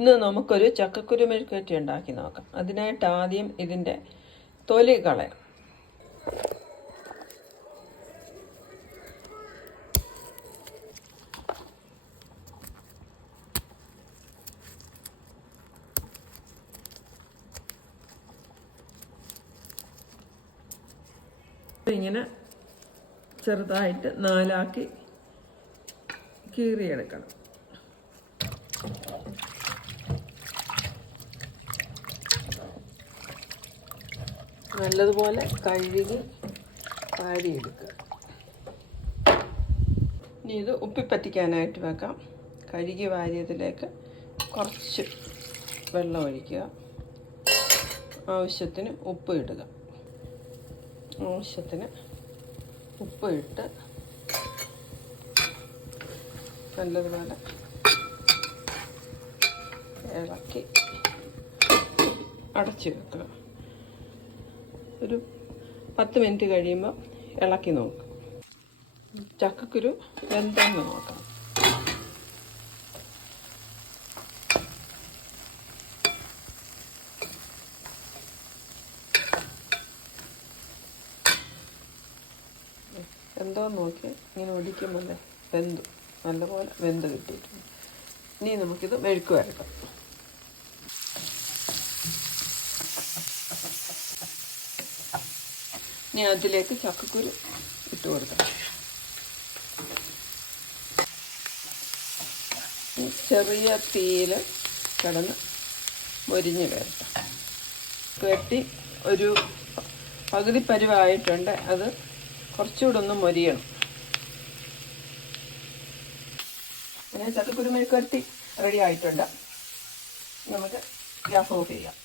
ഇന്ന് നമുക്കൊരു ചക്കക്കുരു മെഴുക്കുവരട്ടി ഉണ്ടാക്കി നോക്കാം. അതിനായിട്ട് ആദ്യം ഇതിൻ്റെ തൊലി കളയാം. ഇങ്ങനെ ചെറുതായിട്ട് നാലാക്കി കീറിയെടുക്കണം. നല്ലതുപോലെ കഴുകി വാരിയെടുക്കുക. ഇനി ഇത് ഉപ്പിപ്പറ്റിക്കാനായിട്ട് വെക്കാം. കഴുകി വാരിയതിലേക്ക് കുറച്ച് വെള്ളം ഒഴിക്കുക. ആവശ്യത്തിന് ഉപ്പ് ഇടുക. ആവശ്യത്തിന് ഉപ്പ് ഇട്ട് നല്ലതുപോലെ ഇളക്കി അടച്ച് വെക്കുക. ഒരു 10 മിനിറ്റ് കഴിയുമ്പോൾ ഇളക്കി നോക്കുക. ചക്കക്കുരു വെന്തെന്ന് നോക്കാം. എന്തോന്ന് നോക്കി ഇങ്ങനെ ഒടിക്കുമ്പോൾ വെന്തു, നല്ലപോലെ വെന്ത് കിട്ടിയിട്ടുണ്ട്. ഇനി നമുക്കിത് മെഴുക്ക് വരക്കാം. ഇനി അതിലേക്ക് ചക്കക്കുരു ഇട്ട് കൊടുക്കാം. ചെറിയ തീയിൽ കിടന്ന് മൊരിഞ്ഞ് വരട്ടെ. വെട്ടി ഒരു പകുതി പരുവായിട്ടുണ്ട്. അത് കുറച്ചുകൂടെ ഒന്ന് മൊരിയണം. അങ്ങനെ ചക്കക്കുരു മെഴുക്ക് വരട്ടി റെഡി ആയിട്ടുണ്ട്. നമുക്ക് ഗ്യാസ് ഓഫ് ചെയ്യാം.